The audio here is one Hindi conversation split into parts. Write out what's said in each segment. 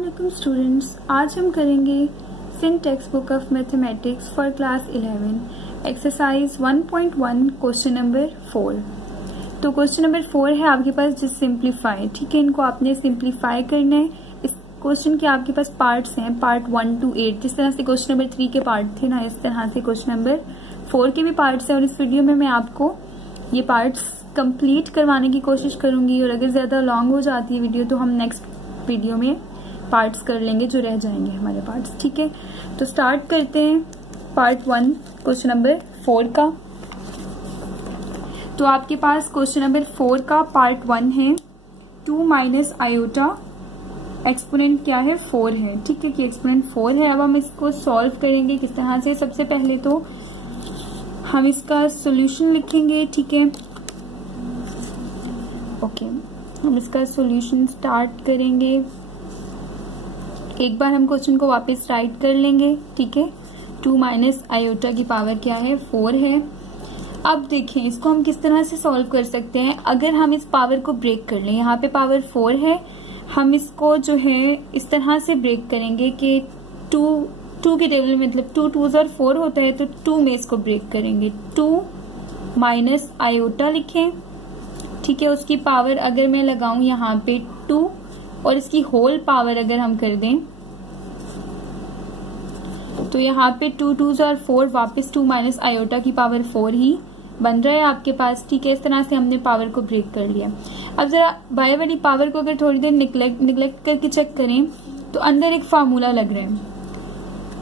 अस्सलामुअलैकुम स्टूडेंट्स, आज हम करेंगे सिन text book of mathematics for class 11 exercise 1.1 question number 4। तो क्वेश्चन नंबर 4 है आपके पास जिस सिंप्लीफाई, ठीक है, इनको आपने सिंप्लीफाई करना है। इस क्वेश्चन के आपके पास पार्ट्स हैं, पार्ट 1 to 8। जिस तरह से क्वेश्चन नंबर 3 के पार्ट थे ना, इस तरह से क्वेश्चन नंबर 4 के भी पार्ट्स हैं। और इस वीडियो में मैं आपको ये पार्ट्स कंप्लीट करवाने की कोशिश करूंगी, और अगर ज्यादा लॉन्ग हो जाती है वीडियो तो हम नेक्स्ट वीडियो में पार्ट्स कर लेंगे जो रह जाएंगे हमारे पार्ट्स, ठीक है। तो स्टार्ट करते हैं पार्ट 1 क्वेश्चन नंबर 4 का। तो आपके पास क्वेश्चन नंबर 4 का पार्ट 1 है 2 माइनस आयोटा, एक्सपोनेंट क्या है 4 है, ठीक है, कि एक्सपोनेंट 4 है। अब हम इसको सॉल्व करेंगे किस तरह से। सबसे पहले तो हम इसका सोल्यूशन लिखेंगे, ठीक है, ओके। हम इसका सॉल्यूशन स्टार्ट करेंगे। एक बार हम क्वेश्चन को वापस राइट कर लेंगे, ठीक है। 2 माइनस आयोटा की पावर क्या है 4 है। अब देखें इसको हम किस तरह से सॉल्व कर सकते हैं। अगर हम इस पावर को ब्रेक कर लें, यहाँ पे पावर 4 है, हम इसको जो है इस तरह से ब्रेक करेंगे कि 2 के टेबल में, मतलब 2 2s और 4 होता है, तो 2 में इसको ब्रेक करेंगे। 2 माइनस आयोटा लिखें, ठीक है। उसकी पावर अगर मैं लगाऊं यहाँ पे 2, और इसकी होल पावर अगर हम कर दें तो यहाँ पे 2 2s और 4 वापस 2 माइनस आयोटा की पावर 4 ही बन रहा है आपके पास, ठीक है। इस तरह से हमने पावर को ब्रेक कर लिया। अब जरा बाय वाली पावर को अगर थोड़ी देर निगलेक्ट करके चेक करें तो अंदर एक फार्मूला लग रहा है।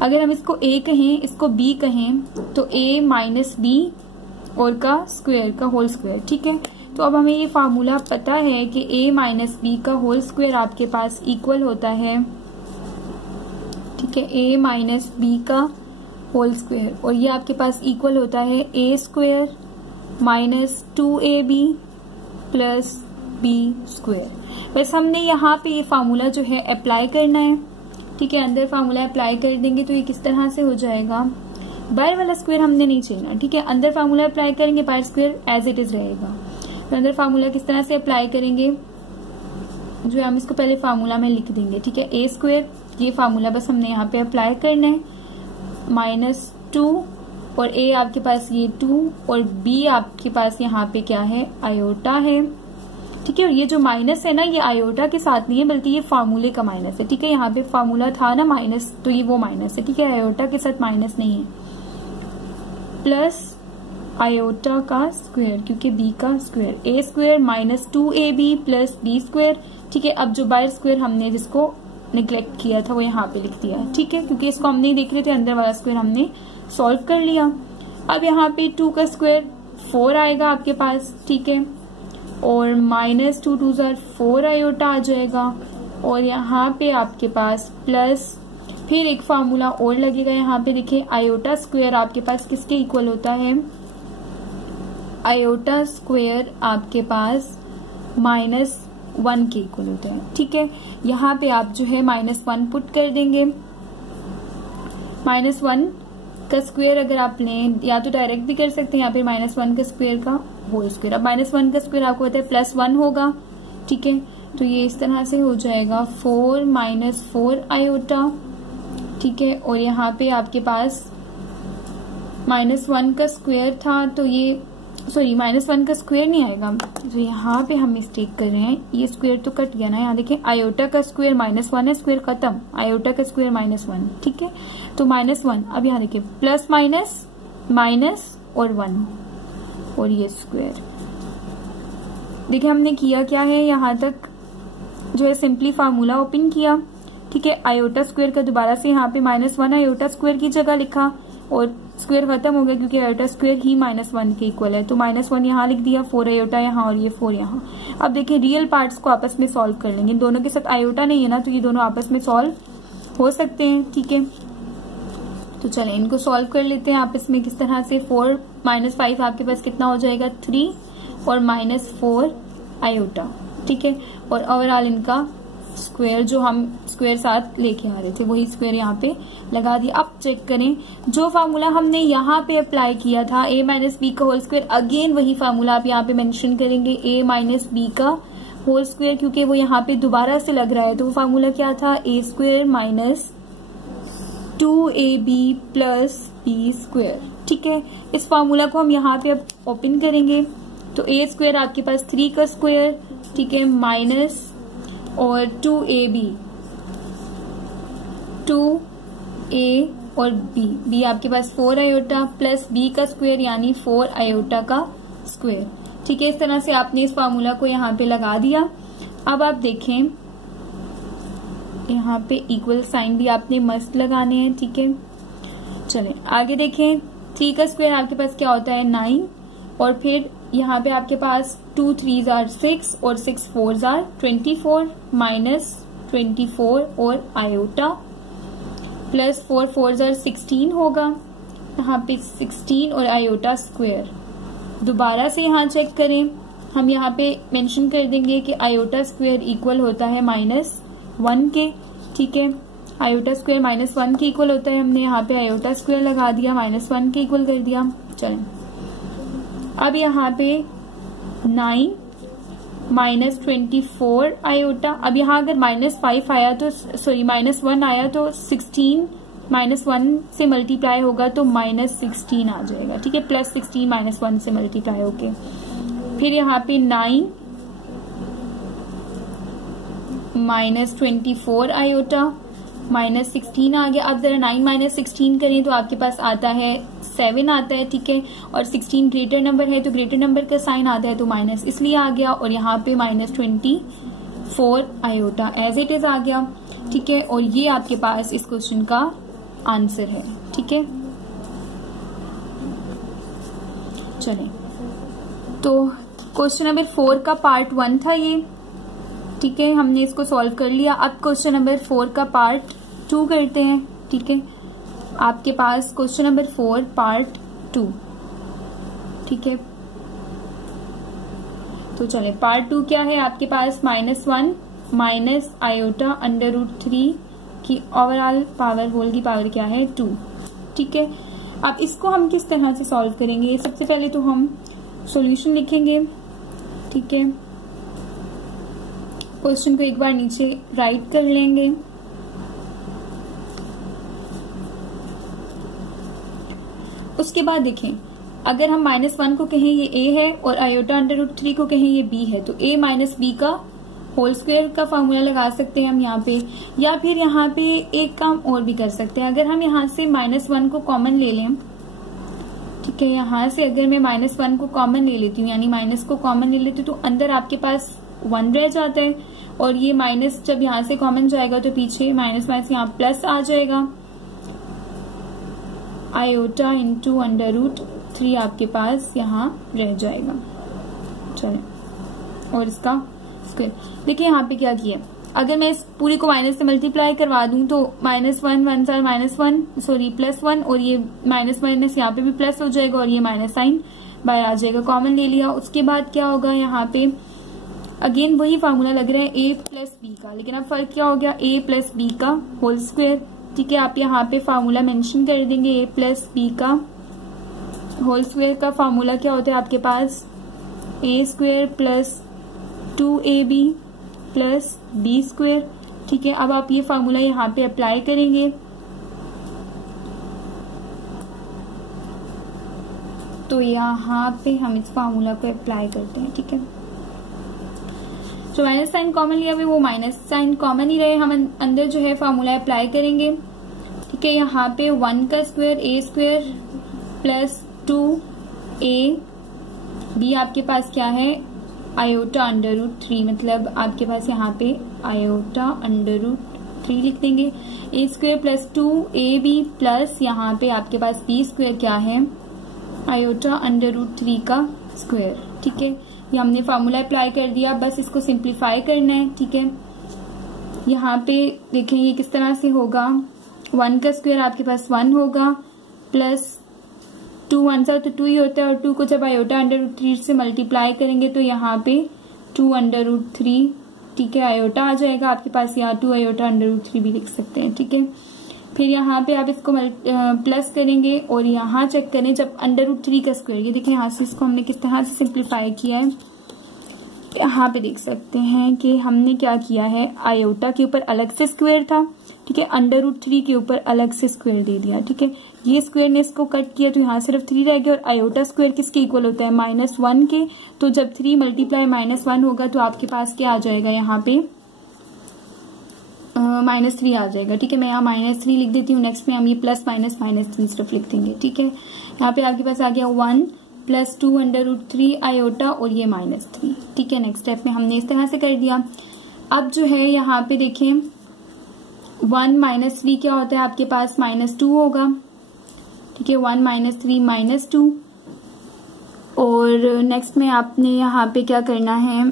अगर हम इसको a कहें, इसको b कहें, तो a माइनस बी और का स्क्वायर का होल स्क्वायर, ठीक है। तो अब हमें ये फार्मूला पता है कि a माइनस बी का होल स्क्वायर आपके पास इक्वल होता है, ठीक है, a माइनस बी का होल स्क्वायर, और ये आपके पास इक्वल होता है a square minus 2ab plus b square. बस हमने यहाँ पे ये फार्मूला जो है अप्लाई करना है, ठीक है। अंदर फार्मूला अप्लाई कर देंगे तो ये किस तरह से हो जाएगा, बाहर वाला स्क्वायर हमने नहीं चलना, ठीक है। अंदर फार्मूला अप्लाई करेंगे, बाहर स्क्वायर एज इट इज रहेगा। तो अंदर फार्मूला किस तरह से अप्लाई करेंगे, जो हम इसको पहले फार्मूला में लिख देंगे, ठीक है। a स्क्वायर, ये फार्मूला बस हमने यहाँ पे अप्लाई करना है, माइनस 2, और a आपके पास ये 2, और b आपके पास यहाँ पे क्या है आयोटा है, ठीक है। और ये जो माइनस है ना, ये आयोटा के साथ नहीं है बल्कि ये फार्मूले का माइनस है, ठीक है। यहाँ पे फार्मूला था ना माइनस, तो ये वो माइनस है, ठीक है, आयोटा के साथ माइनस नहीं है, प्लस आयोटा का स्क्वायर क्योंकि b का square, a square minus 2ab plus b square, ठीक है। अब जो बाहर स्क्वायर हमने जिसको निगलेक्ट किया था वो यहाँ पे लिख दिया, ठीक है, क्योंकि इसको हम नहीं देख रहे थे, अंदर वाला स्क्वायर हमने सॉल्व कर लिया। अब यहाँ पे 2 का स्क्वायर 4 आएगा आपके पास, ठीक है, और माइनस 2 2s और 4 आयोटा आ जाएगा, और यहाँ पे आपके पास प्लस फिर एक फार्मूला और लगेगा। यहाँ पे देखिए आयोटा स्क्वायर आपके पास किसके इक्वल होता है, आयोटा स्क्वायर आपके पास -1 के इक्वल होता है, ठीक है। यहाँ पे आप जो है -1 पुट कर देंगे। -1 का स्क्वायर अगर आप लें, या तो डायरेक्ट भी कर सकते हैं, यहाँ पे -1 का स्क्वायर का होल स्क्वायर। अब -1 का स्क्वायर आपको पता है +1 होगा, ठीक है। तो ये इस तरह से हो जाएगा 4 माइनस 4 आयोटा, ठीक है। और यहाँ पे आपके पास -1 का स्क्वायर था, तो ये सॉरी -1 का स्क्वायर नहीं आएगा, तो यहाँ पे हम मिस्टेक कर रहे हैं, ये स्क्वायर तो कट गया ना। यहाँ देखिए आयोटा का स्क्वायर -1 है, स्क्वायर खत्म, आयोटा का स्क्वायर -1, ठीक है। तो -1, अब यहाँ देखिए प्लस माइनस माइनस और 1, और ये स्क्वायर। देखिए हमने किया क्या है, यहाँ तक जो है सिंपली फार्मूला ओपन किया, ठीक है। आयोटा स्क्वायर का दोबारा से यहाँ पे -1 आयोटा स्क्वायर की जगह लिखा, और स्क्वायर खत्म हो गया क्योंकि आयोटा स्क्वायर ही -1 के इक्वल है, तो -1 यहाँ लिख दिया, 4 आयोटा यहाँ और ये 4 यहाँ। अब देखिए रियल पार्ट्स को आपस में सॉल्व कर लेंगे, दोनों के साथ आयोटा नहीं है ना, तो ये दोनों आपस में सॉल्व हो सकते हैं, ठीक है। तो चलें इनको सॉल्व कर लेते हैं आपस में किस तरह से। 4 माइनस 5 आपके पास कितना हो जाएगा 3, और -4 आयोटा, ठीक है। और ओवरऑल इनका स्क्वायर जो हम स्क्वायर साथ लेके आ रहे थे वही स्क्वायर यहाँ पे लगा दिया। अब चेक करें जो फार्मूला हमने यहाँ पे अप्लाई किया था a माइनस बी का होल स्क्वायर, अगेन वही फार्मूला आप यहाँ पे मेंशन करेंगे, a माइनस बी का होल स्क्वायर, क्योंकि वो यहाँ पे दोबारा से लग रहा है, तो वो फार्मूला क्या था, A square minus 2ab plus B square. ठीक है, इस फार्मूला को हम यहाँ पे अब ओपन करेंगे, तो ए स्क्वायर आपके पास 3 का स्क्वायर, ठीक है, माइनस और 2ab, 2a और b आपके पास 4 आयोटा प्लस b का स्क्वायर यानी 4 आयोटा का स्क्वायर। ठीक है, इस तरह से आपने इस फार्मूला को यहाँ पे लगा दिया। अब आप देखें यहाँ पे इक्वल साइन भी आपने मस्त लगाने हैं। ठीक है, चलें आगे देखें। 3 का स्क्वायर आपके पास क्या होता है, 9, और फिर यहाँ पे आपके पास 2 3s are 6 और 6 4s are 24 माइनस 24 और आयोटा प्लस 4 4s are 16 होगा, यहाँ पे 16 और आयोटा स्क्वायर। दोबारा से यहाँ चेक करें, हम यहाँ पे मेंशन कर देंगे कि आयोटा स्क्वायर इक्वल होता है -1 के। ठीक है, आयोटा स्क्वायर -1 के इक्वल होता है, हमने यहाँ पे आयोटा स्क्वायर लगा दिया, -1 के इक्वल कर दिया। चलें अब यहाँ पे 9 माइनस 24 आयोटा, अब यहाँ अगर -5 आया तो सॉरी -1 आया तो 16 -1 से मल्टीप्लाई होगा तो -16 आ जाएगा। ठीक है, प्लस 16 -1 से मल्टीप्लाई होके फिर यहाँ पे 9 माइनस 24 आयोटा माइनस 16 आ गया। अब जरा 9 माइनस 16 करें तो आपके पास आता है 7 आता है। ठीक है, और 16 ग्रेटर नंबर है तो ग्रेटर नंबर का साइन आता है तो माइनस इसलिए आ गया, और यहाँ पे -24 आयोटा एज इट इज आ गया। ठीक है, और ये आपके पास इस क्वेश्चन का आंसर है। ठीक है, चलें तो क्वेश्चन नंबर 4 का पार्ट 1 था ये। ठीक है, हमने इसको सॉल्व कर लिया। अब क्वेश्चन नंबर 4 का पार्ट 2 करते हैं। ठीक है, आपके पास क्वेश्चन नंबर 4 पार्ट 2। ठीक है, तो चलें पार्ट 2 क्या है आपके पास, -1 माइनस आयोटा √3 की ओवरऑल पावर होल की पावर क्या है 2। ठीक है, अब इसको हम किस तरह से सॉल्व करेंगे, सबसे पहले तो हम सॉल्यूशन लिखेंगे। ठीक है, क्वेश्चन को एक बार नीचे राइट कर लेंगे। उसके बाद देखें, अगर हम -1 को कहें ये a है और आयोटा √3 को कहें ये b है, तो a माइनस b का होल स्क्वायर का फॉर्मूला लगा सकते हैं हम यहाँ पे, या फिर यहाँ पे एक काम और भी कर सकते हैं। अगर हम यहाँ से -1 को कॉमन ले लें, ठीक है, यहाँ से अगर मैं -1 को कॉमन ले लेती हूँ यानी माइनस को कॉमन ले लेती हूँ तो अंदर आपके पास 1 रह जाता है, और ये माइनस जब यहाँ से कॉमन जाएगा तो पीछे माइनस माइनस यहाँ प्लस आ जाएगा, आयोटा इंटू √3 आपके पास यहाँ रह जाएगा। चलें, और इसका स्क्वायर देखिए यहाँ पे क्या किया, अगर मैं इस पूरी को माइनस से मल्टीप्लाई करवा दूं तो -1 1 सॉरी +1, और ये माइनस माइनस यहाँ पे भी प्लस हो जाएगा और ये माइनस साइन बाहर आ जाएगा, कॉमन ले लिया। उसके बाद क्या होगा, यहाँ पे अगेन वही फार्मूला लग रहा है a प्लस बी का, लेकिन अब फर्क क्या हो गया, a प्लस बी का होल स्क्वायर। ठीक है, आप यहाँ पे फार्मूला मेंशन कर देंगे, a प्लस बी का होल स्क्वायर का फार्मूला क्या होता है आपके पास, a square plus 2ab plus B square. ठीक है, अब आप ये फार्मूला यहाँ पे अप्लाई करेंगे तो यहाँ पे हम इस फार्मूला को अप्लाई करते हैं। ठीक है, जो माइनस साइन कॉमन लिया हुआ वो माइनस साइन कॉमन ही रहे, हम अंदर जो है फार्मूला अप्लाई करेंगे। ठीक है, यहाँ पे 1 का square a square plus 2ab आपके पास क्या है, आयोटा √3, मतलब आपके पास यहाँ पे आयोटा √3 लिख देंगे, a square plus 2ab plus यहाँ पे आपके पास b स्क्वायर क्या है, आयोटा √3 का स्क्वायर। ठीक है, ये हमने फार्मूला अप्लाई कर दिया, बस इसको सिंप्लीफाई करना है। ठीक है, यहाँ पे देखें ये किस तरह से होगा, 1 का स्क्वायर आपके पास 1 होगा प्लस 2 1 सा तो 2 ही होता है, और 2 को जब आयोटा √3 से मल्टीप्लाई करेंगे तो यहाँ पे 2 √3, ठीक है, आयोटा आ जाएगा आपके पास, यहाँ 2 आयोटा √3 भी लिख सकते हैं। ठीक है, फिर यहाँ पे आप इसको प्लस करेंगे और यहाँ चेक करें जब √3 का स्क्वायर, ये देखिए यहाँ से इसको हमने किस तरह से सिंप्लीफाई किया है, यहाँ पे देख सकते हैं कि हमने क्या किया है, आयोटा के ऊपर अलग से स्क्वायर था, ठीक है, √3 के ऊपर अलग से स्क्वायर दे दिया, ठीक है। ये स्क्वायर ने इसको कट किया तो यहाँ सिर्फ 3 रह गया, और आयोटा स्क्वायर किसके इक्वल होता है, -1 के। तो जब 3 मल्टीप्लाई -1 होगा तो आपके पास क्या आ जाएगा, यहाँ पे -3 आ जाएगा, ठीक है। मैं यहाँ -3 लिख देती हूँ। नेक्स्ट में हम ये प्लस माइनस -3 सिर्फ लिख देंगे, ठीक है। यहाँ पे आपके पास आ गया 1 + 2 √3 आयोटा और ये -3, ठीक है। नेक्स्ट स्टेप में हमने इस तरह से कर दिया। अब जो है यहाँ पे देखें 1 - 3 क्या होता है आपके पास, -2 होगा, ठीक है। 1 - 3 -2। और नेक्स्ट में आपने यहाँ पे क्या करना है,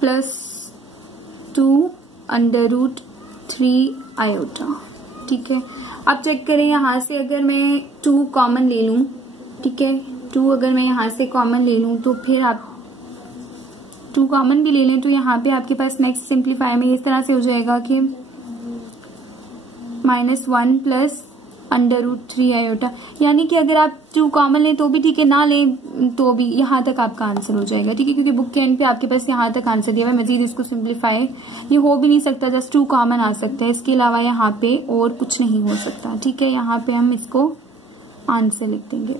+2 √3 आयोटा, ठीक है। अब चेक करें यहाँ से, अगर मैं 2 कॉमन ले लूं, ठीक है, 2 अगर मैं यहाँ से कॉमन ले लूं तो फिर आप 2 कॉमन भी ले लें तो यहाँ पे आपके पास नेक्स्ट सिंप्लीफाई में इस तरह से हो जाएगा कि -1 + √3 आयोटा, यानी कि अगर आप 2 कॉमन लें तो भी ठीक है, ना लें तो भी यहाँ तक आपका आंसर हो जाएगा, ठीक है। क्योंकि बुक के एंड पे आपके पास यहाँ तक आंसर दिया हुआ है। मजीद इसको सिंप्लीफाई ये हो भी नहीं सकता, जस्ट 2 कॉमन आ सकता है, इसके अलावा यहाँ पे और कुछ नहीं हो सकता, ठीक है। यहाँ पे हम इसको आंसर लिख देंगे।